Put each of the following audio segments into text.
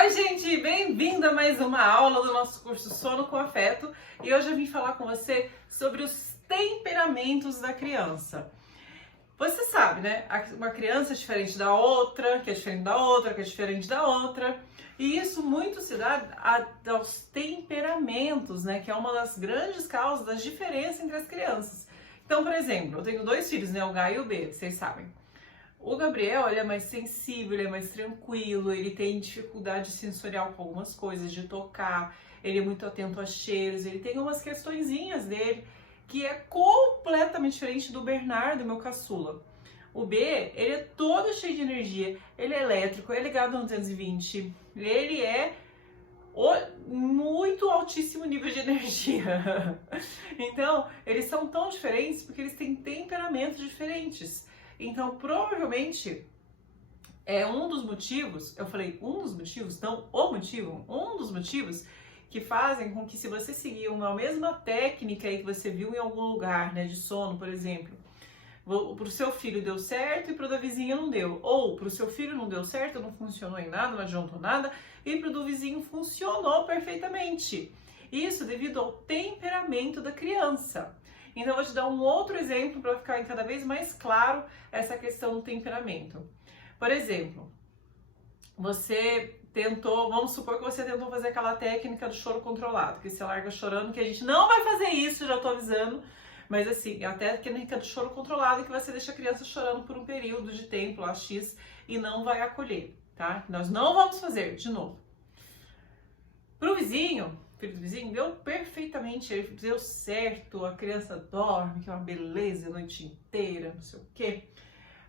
Oi, gente, bem-vinda a mais uma aula do nosso curso Sono com Afeto. E hoje eu vim falar com você sobre os temperamentos da criança. Você sabe, né? Uma criança é diferente da outra, que é diferente da outra, que é diferente da outra. E isso muito se dá aos temperamentos, né? Que é uma das grandes causas das diferenças entre as crianças. Então, por exemplo, eu tenho dois filhos, né? O H e o B, vocês sabem. O Gabriel, ele é mais sensível, ele é mais tranquilo, ele tem dificuldade sensorial com algumas coisas, de tocar, ele é muito atento a cheiros, ele tem umas questõezinhas dele que é completamente diferente do Bernardo, meu caçula. O B, ele é todo cheio de energia, ele é elétrico, é ligado no 220, ele é muito altíssimo nível de energia. Então, eles são tão diferentes porque eles têm temperamentos diferentes. Então, provavelmente, é um dos motivos, eu falei um dos motivos, não o motivo, um dos motivos que fazem com que, se você seguir uma mesma técnica aí que você viu em algum lugar, né, de sono, por exemplo, pro seu filho deu certo e pro da vizinha não deu, ou pro seu filho não deu certo, não funcionou em nada, não adiantou nada, e pro do vizinho funcionou perfeitamente. Isso devido ao temperamento da criança. Então, eu vou te dar um outro exemplo para ficar cada vez mais claro essa questão do temperamento. Por exemplo, você tentou, vamos supor que você tentou fazer aquela técnica do choro controlado, que você larga chorando, que a gente não vai fazer isso, já tô avisando, mas assim, a técnica do choro controlado é que você deixa a criança chorando por um período de tempo, lá X, e não vai acolher, tá? Nós não vamos fazer, de novo. Pro vizinho, filho do vizinho, deu perfeitamente, ele deu certo, a criança dorme, que é uma beleza a noite inteira, não sei o quê.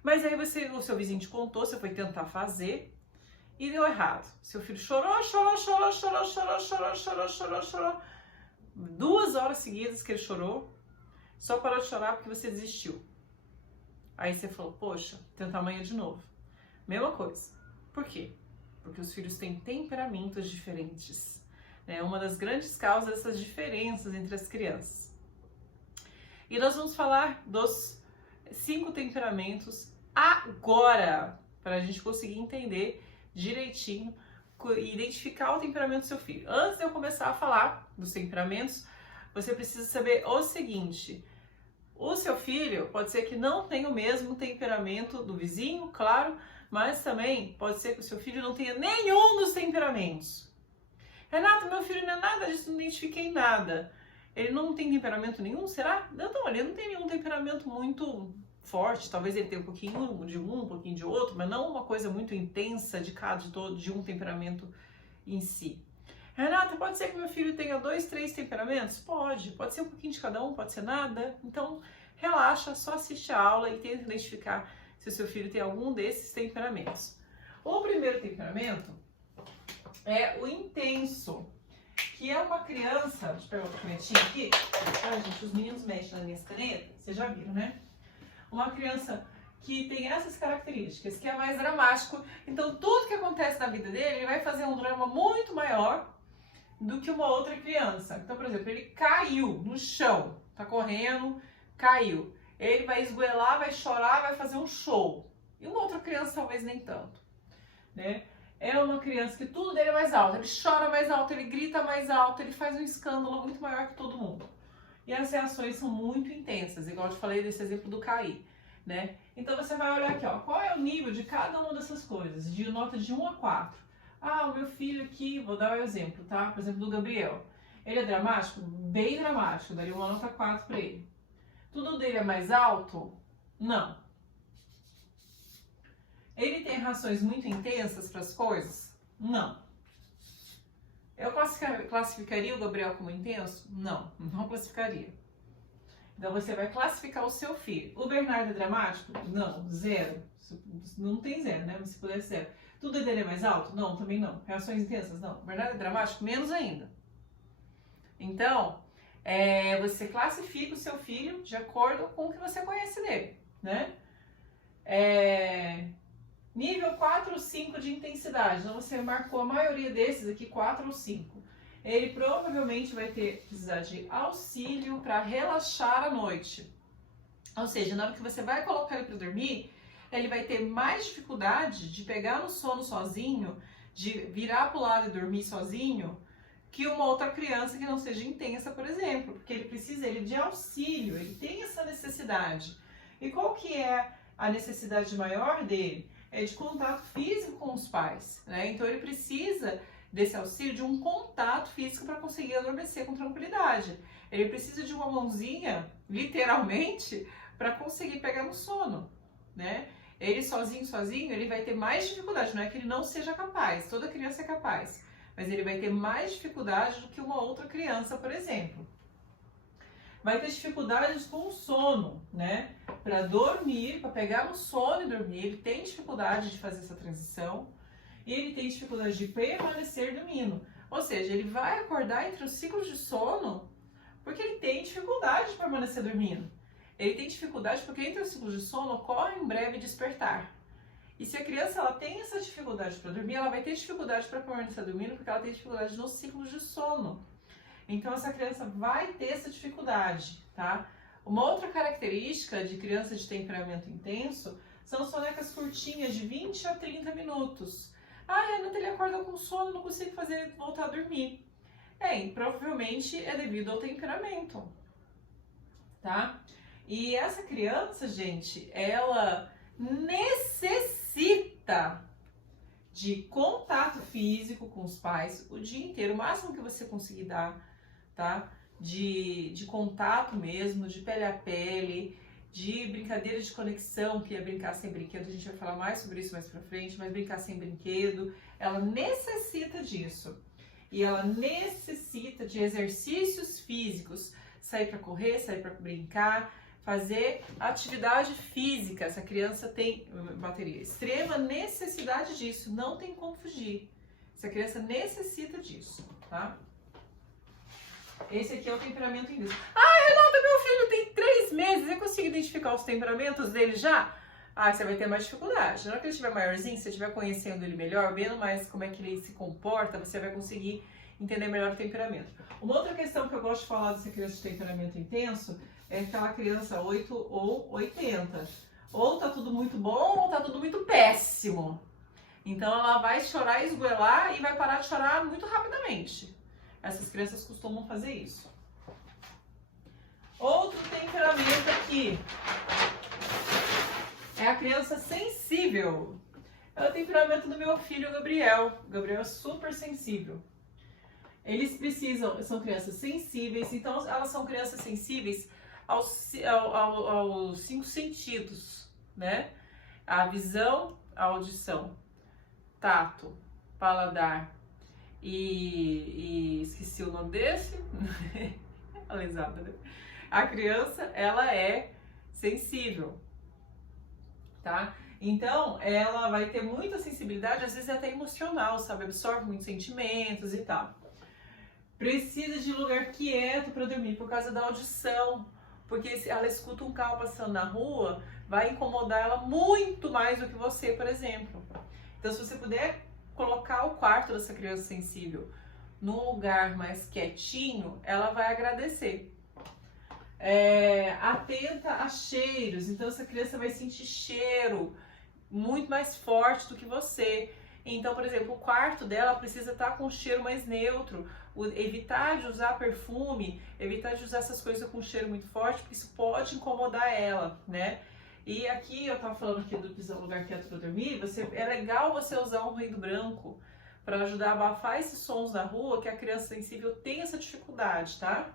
Mas aí o seu vizinho te contou, você foi tentar fazer e deu errado. Seu filho chorou. 2 horas seguidas que ele chorou, só parou de chorar porque você desistiu. Aí você falou, poxa, tentar amanhã de novo. Mesma coisa. Por quê? Porque os filhos têm temperamentos diferentes. É uma das grandes causas dessas diferenças entre as crianças. E nós vamos falar dos 5 temperamentos agora, para a gente conseguir entender direitinho e identificar o temperamento do seu filho. Antes de eu começar a falar dos temperamentos, você precisa saber o seguinte: o seu filho pode ser que não tenha o mesmo temperamento do vizinho, claro, mas também pode ser que o seu filho não tenha nenhum dos temperamentos. Renato, meu filho não é nada disso, não identifiquei nada. Ele não tem temperamento nenhum, será? Não, ele não tem nenhum temperamento muito forte. Talvez ele tenha um pouquinho de um pouquinho de outro, mas não uma coisa muito intensa de um temperamento em si. Renata, pode ser que meu filho tenha 2, 3 temperamentos? Pode ser um pouquinho de cada um, pode ser nada. Então, relaxa, só assiste a aula e tenta identificar se o seu filho tem algum desses temperamentos. O primeiro temperamento é o intenso, que é uma criança... Deixa eu pegar outra canetinha aqui. Ah, gente, os meninos mexem nas minhas canetas, vocês já viram, né? Uma criança que tem essas características, que é mais dramático. Então, tudo que acontece na vida dele, ele vai fazer um drama muito maior do que uma outra criança. Então, por exemplo, ele caiu no chão, tá correndo, caiu. Ele vai esgoelar, vai chorar, vai fazer um show. E uma outra criança talvez nem tanto, né? É uma criança que tudo dele é mais alto, ele chora mais alto, ele grita mais alto, ele faz um escândalo muito maior que todo mundo. E as reações são muito intensas, igual eu te falei desse exemplo do cair, né? Então você vai olhar aqui, ó, qual é o nível de cada uma dessas coisas, de nota de 1 a 4. Ah, o meu filho aqui, vou dar um exemplo, tá? Por exemplo, do Gabriel. Ele é dramático? Bem dramático, daria uma nota 4 pra ele. Tudo dele é mais alto? Não. Ele tem reações muito intensas para as coisas? Não. Eu classificaria o Gabriel como intenso? Não, não classificaria. Então você vai classificar o seu filho. O Bernardo é dramático? Não, 0. Não tem 0, né? Mas se puder 0. Tudo dele é mais alto? Não, também não. Reações intensas? Não. O Bernardo é dramático? Menos ainda. Então, você classifica o seu filho de acordo com o que você conhece dele, né? Nível 4 ou 5 de intensidade. Então você marcou a maioria desses aqui, 4 ou 5. Ele provavelmente vai precisar de auxílio para relaxar à noite. Ou seja, na hora que você vai colocar ele para dormir, ele vai ter mais dificuldade de pegar no sono sozinho, de virar pro lado e dormir sozinho que uma outra criança que não seja intensa, por exemplo, porque ele precisa de auxílio, ele tem essa necessidade. E qual que é a necessidade maior dele? É de contato físico com os pais, né? Então ele precisa desse auxílio, de um contato físico para conseguir adormecer com tranquilidade. Ele precisa de uma mãozinha, literalmente, para conseguir pegar no sono, né? Ele sozinho, ele vai ter mais dificuldade, não é que ele não seja capaz, toda criança é capaz, mas ele vai ter mais dificuldade do que uma outra criança, por exemplo. Vai ter dificuldades com o sono, né? Para dormir, para pegar no sono e dormir, ele tem dificuldade de fazer essa transição e ele tem dificuldade de permanecer dormindo. Ou seja, ele vai acordar entre os ciclos de sono porque ele tem dificuldade de permanecer dormindo. Ele tem dificuldade porque entre os ciclos de sono ocorre um breve despertar. E se a criança ela tem essa dificuldade para dormir, ela vai ter dificuldade para permanecer dormindo porque ela tem dificuldade nos ciclos de sono. Então essa criança vai ter essa dificuldade, tá? Uma outra característica de criança de temperamento intenso são sonecas curtinhas de 20 a 30 minutos. Ah, a Renata, ele acorda com sono, não consigo fazer ele voltar a dormir. Provavelmente é devido ao temperamento, tá? E essa criança, gente, ela necessita de contato físico com os pais o dia inteiro, o máximo que você conseguir dar, tá? De contato mesmo, de pele a pele, de brincadeira de conexão, que é brincar sem brinquedo, a gente vai falar mais sobre isso mais pra frente, mas brincar sem brinquedo, ela necessita disso. E ela necessita de exercícios físicos, sair para correr, sair para brincar, fazer atividade física. Essa criança tem bateria, extrema necessidade disso, não tem como fugir. Essa criança necessita disso, tá? Esse aqui é o temperamento intenso. Ah, Renata, meu filho tem 3 meses, eu consigo identificar os temperamentos dele já? Ah, você vai ter mais dificuldade. Na hora que ele estiver maiorzinho, se você estiver conhecendo ele melhor, vendo mais como é que ele se comporta, você vai conseguir entender melhor o temperamento. Uma outra questão que eu gosto de falar dessa criança de temperamento intenso é aquela criança 8 ou 80. Ou tá tudo muito bom ou tá tudo muito péssimo. Então ela vai chorar, esgoelar e vai parar de chorar muito rapidamente. Essas crianças costumam fazer isso. Outro temperamento aqui é a criança sensível. É o temperamento do meu filho Gabriel. O Gabriel é super sensível. Eles precisam, são crianças sensíveis, então elas são crianças sensíveis aos 5 sentidos, né? A visão, a audição, tato, paladar e esqueci o nome desse, a lesada, né? A criança, ela é sensível, tá? Então, ela vai ter muita sensibilidade, às vezes até emocional, sabe? Absorve muitos sentimentos e tal. Precisa de lugar quieto para dormir por causa da audição, porque se ela escuta um carro passando na rua, vai incomodar ela muito mais do que você, por exemplo. Então, se você puder colocar o quarto dessa criança sensível num lugar mais quietinho, ela vai agradecer. Atenta a cheiros, então essa criança vai sentir cheiro muito mais forte do que você. Então, por exemplo, o quarto dela precisa estar com um cheiro mais neutro, evitar de usar perfume, evitar de usar essas coisas com cheiro muito forte, porque isso pode incomodar ela, né? E aqui, eu tava falando aqui do lugar quieto para dormir, é legal você usar um ruído branco para ajudar a abafar esses sons da rua, que a criança sensível tem essa dificuldade, tá?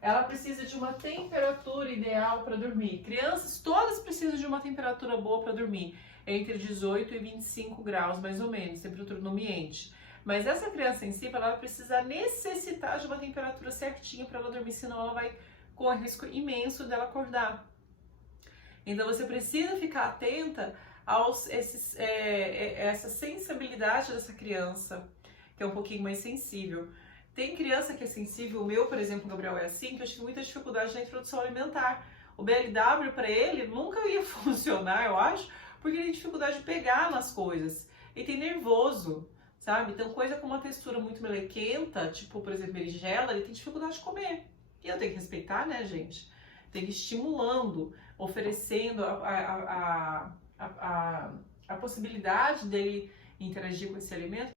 Ela precisa de uma temperatura ideal para dormir. Crianças todas precisam de uma temperatura boa para dormir, entre 18 e 25 graus, mais ou menos, temperatura no ambiente. Mas essa criança sensível, ela precisa necessitar de uma temperatura certinha para ela dormir, senão ela vai correr risco imenso dela acordar. Então você precisa ficar atenta a essa sensibilidade dessa criança, que é um pouquinho mais sensível. Tem criança que é sensível, o meu, por exemplo, o Gabriel é assim, que eu tive muita dificuldade na introdução alimentar. O BLW para ele nunca ia funcionar, eu acho, porque ele tem dificuldade de pegar nas coisas. Ele tem nervoso, sabe? Então coisa com uma textura muito melequenta, tipo, por exemplo, berinjela, ele tem dificuldade de comer. E eu tenho que respeitar, né, gente? Tem que ir estimulando, oferecendo a possibilidade dele interagir com esse alimento,